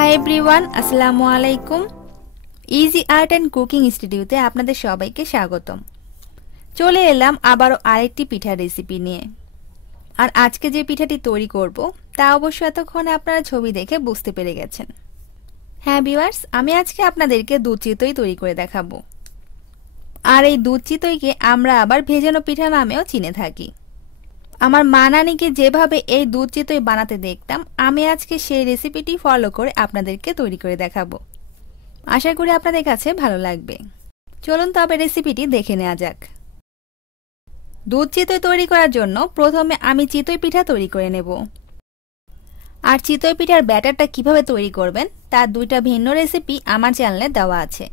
Everyone আসসালামু আলাইকুম easy art and cooking ইনস্টিটিউটে আপনাদের সবাইকে স্বাগতম। চলে এলাম আবারও আরেকটি পিঠার রেসিপি নিয়ে। আর আজকে যে পিঠাটি তৈরি করব, তা অবশ্য এতক্ষণে আপনারা ছবি দেখে বুঝতে পেরে গেছেন। হ্যাঁ ভিউয়ার্স আমি আজকে আপনাদেরকে দুধ চিতই তৈরি করে দেখাবো। আর এই দুধ চিতইকে আমরা আবার ভেজানো পিঠা নামেও চিনে থাকি। আমার মা নানিকে যেভাবে এই দুধ চিতই বানাতে দেখতাম, আমি আজকে সেই রেসিপিটি ফলো করে আপনাদেরকে তৈরি করে দেখাবো। আশা করি আপনাদের কাছে ভালো লাগবে। চলুন তবে রেসিপিটি দেখে নেওয়া যাক। দুধ চিতই তৈরি করার জন্য প্রথমে আমি চিতই পিঠা তৈরি করে নেব। আর চিতই পিঠার ব্যাটারটা কীভাবে তৈরি করবেন, তার দুইটা ভিন্ন রেসিপি আমার চ্যানেলে দেওয়া আছে।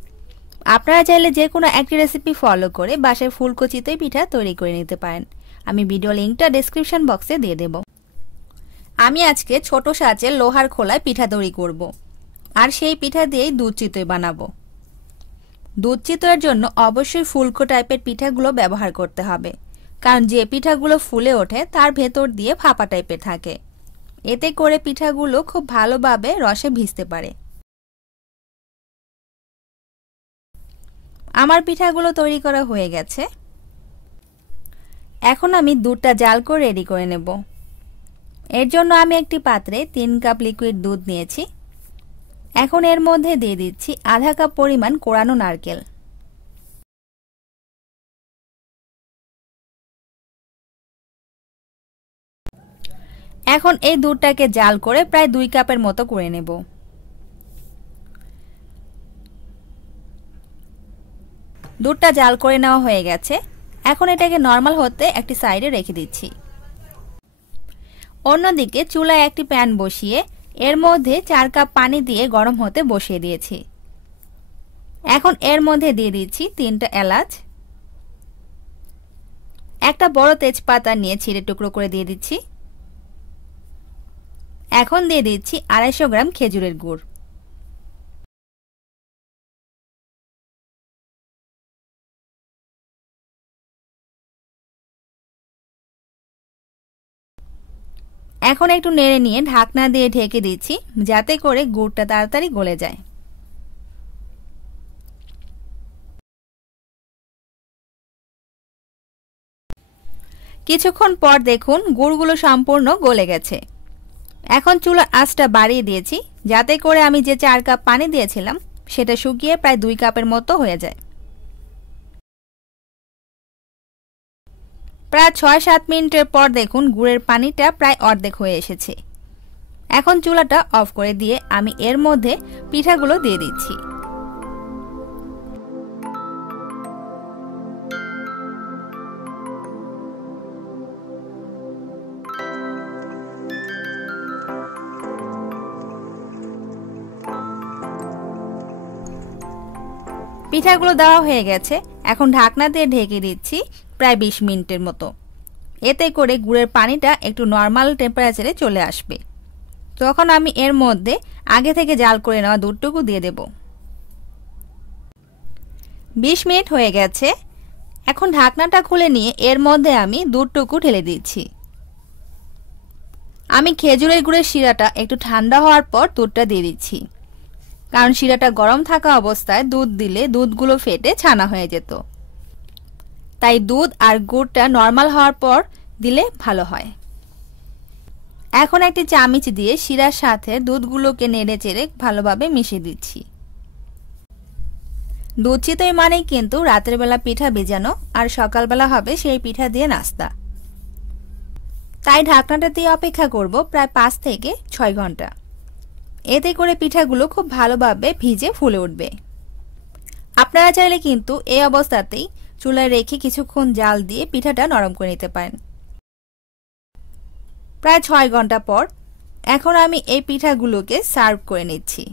আপনারা চাইলে যে কোনো একটি রেসিপি ফলো করে বাসায় ফুলকো চিতই পিঠা তৈরি করে নিতে পারেন। আমি ভিডিও লিঙ্কটা ডেসক্রিপশন বক্সে দিয়ে দেব। আমি আজকে ছোট সাজের লোহার খোলায় পিঠা তৈরি করব। আর সেই পিঠা দিয়েই দুধ চিতই বানাবো। দুধ চিতইয়ের জন্য অবশ্যই ফুলকো টাইপের পিঠাগুলো ব্যবহার করতে হবে। কারণ যে পিঠাগুলো ফুলে ওঠে, তার ভেতর দিয়ে ফাঁপা টাইপের থাকে। এতে করে পিঠাগুলো খুব ভালোভাবে রসে ভিজতে পারে। আমার পিঠাগুলো তৈরি করা হয়ে গেছে। এখন আমি দুধটা জাল করে রেডি করে নেব। এর জন্য আমি একটি পাত্রে তিন কাপ লিকুইড দুধ নিয়েছি। এখন এর মধ্যে দিয়ে দিচ্ছি আধা কাপ পরিমাণ কোরানো নারকেল। এখন এই দুধটাকে জাল করে প্রায় দুই কাপের মতো করে নেব। দুধটা জাল করে নেওয়া হয়ে গেছে। এখন এটাকে নর্মাল হতে একটি সাইডে রেখে দিচ্ছি। অন্যদিকে চুলায় একটি প্যান বসিয়ে এর মধ্যে চার কাপ পানি দিয়ে গরম হতে বসিয়ে দিয়েছি। এখন এর মধ্যে দিয়ে দিচ্ছি তিনটা এলাচ। একটা বড় তেজপাতা নিয়ে ছিঁড়ে টুকরো করে দিয়ে দিচ্ছি। এখন দিয়ে দিচ্ছি আড়াইশো গ্রাম খেজুরের গুড়। এখন একটু নেড়ে নিয়ে ঢাকনা দিয়ে ঢেকে দিচ্ছি, যাতে করে গুড়টা তাড়াতাড়ি গলে যায়। কিছুক্ষণ পর দেখুন গুড়গুলো সম্পূর্ণ গলে গেছে। এখন চুলার আঁচটা বাড়িয়ে দিয়েছি, যাতে করে আমি যে চার কাপ পানি দিয়েছিলাম, সেটা শুকিয়ে প্রায় দুই কাপের মতো হয়ে যায়। প্রায় ছয় সাত মিনিটের পর দেখুন গুড়ের পানিটা প্রায় অর্ধেক হয়ে এসেছে। এখন চুলাটা অফ করে দিয়ে আমি এর মধ্যে পিঠাগুলো দিয়ে দিচ্ছি। পিঠাগুলো দেওয়া হয়ে গেছে। এখন ঢাকনা দিয়ে ঢেকে দিচ্ছি। প্রায় বিশ মিনিটের মতো। এতে করে গুড়ের পানিটা একটু নর্মাল টেম্পারেচারে চলে আসবে। তখন আমি এর মধ্যে আগে থেকে জাল করে নেওয়া দুধটুকু দিয়ে দেব। বিশ মিনিট হয়ে গেছে। এখন ঢাকনাটা খুলে নিয়ে এর মধ্যে আমি দুধটুকু ঢেলে দিচ্ছি। আমি খেজুরের গুড়ের শিরাটা একটু ঠান্ডা হওয়ার পর দুধটা দিয়ে দিচ্ছি। কারণ শিরাটা গরম থাকা অবস্থায় দুধ দিলে দুধগুলো ফেটে ছানা হয়ে যেত। তাই দুধ আর গুড়টা নর্মাল হওয়ার পর দিলে ভালো হয়। এখন একটি চামিচ দিয়ে শিরার সাথে দুধগুলোকে নেড়ে চেড়ে ভালোভাবে মিশিয়ে দিচ্ছি। দুধ চিতই মানেই কিন্তু রাতের বেলা পিঠা বেজানো আর সকালবেলা হবে সেই পিঠা দিয়ে নাস্তা। তাই ঢাকনাটা দিয়ে অপেক্ষা করব প্রায় পাঁচ থেকে ছয় ঘণ্টা। এতে করে পিঠাগুলো খুব ভালোভাবে ভিজে ফুলে উঠবে। আপনারা চাইলে কিন্তু এই অবস্থাতেই চুলায় রেখে কিছুক্ষণ জাল দিয়ে পিঠাটা নরম করে নিতে পারেন। প্রায় ছয় ঘণ্টা পর এখন আমি এই পিঠাগুলোকে সার্ভ করে নিচ্ছি।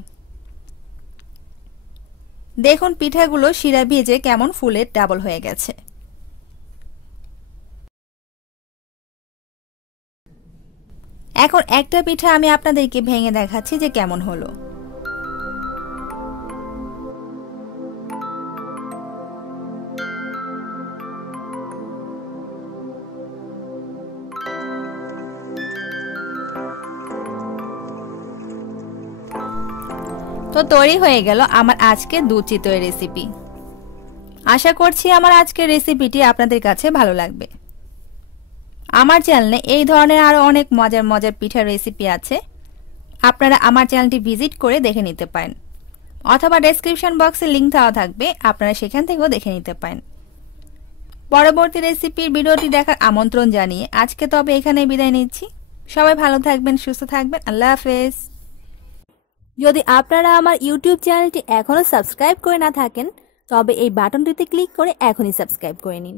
দেখুন পিঠাগুলো শিরা ভিজে কেমন ফুলের ডাবল হয়ে গেছে। এখন একটা পিঠা আমি আপনাদেরকে ভেঙে দেখাচ্ছি যে কেমন হলো। তো তৈরি হয়ে গেল আমার আজকে দুধ রেসিপি আশা করছি আমার আজকের রেসিপিটি আপনাদের কাছে ভালো লাগবে। আমার চ্যানেলে এই ধরনের আরও অনেক মজার মজার পিঠার রেসিপি আছে। আপনারা আমার চ্যানেলটি ভিজিট করে দেখে নিতে পারেন। অথবা ডেসক্রিপশন বক্সে লিঙ্ক দেওয়া থাকবে, আপনারা সেখান থেকেও দেখে নিতে পারেন। পরবর্তী রেসিপির ভিডিওটি দেখার আমন্ত্রণ জানিয়ে আজকে তবে এখানে বিদায় নিচ্ছি। সবাই ভালো থাকবেন, সুস্থ থাকবেন। আল্লাহ হাফেজ। যদি আপনারা আমার ইউটিউব চ্যানেলটি এখনও সাবস্ক্রাইব করে না থাকেন, তবে এই বাটনটিতে ক্লিক করে এখনই সাবস্ক্রাইব করে নিন।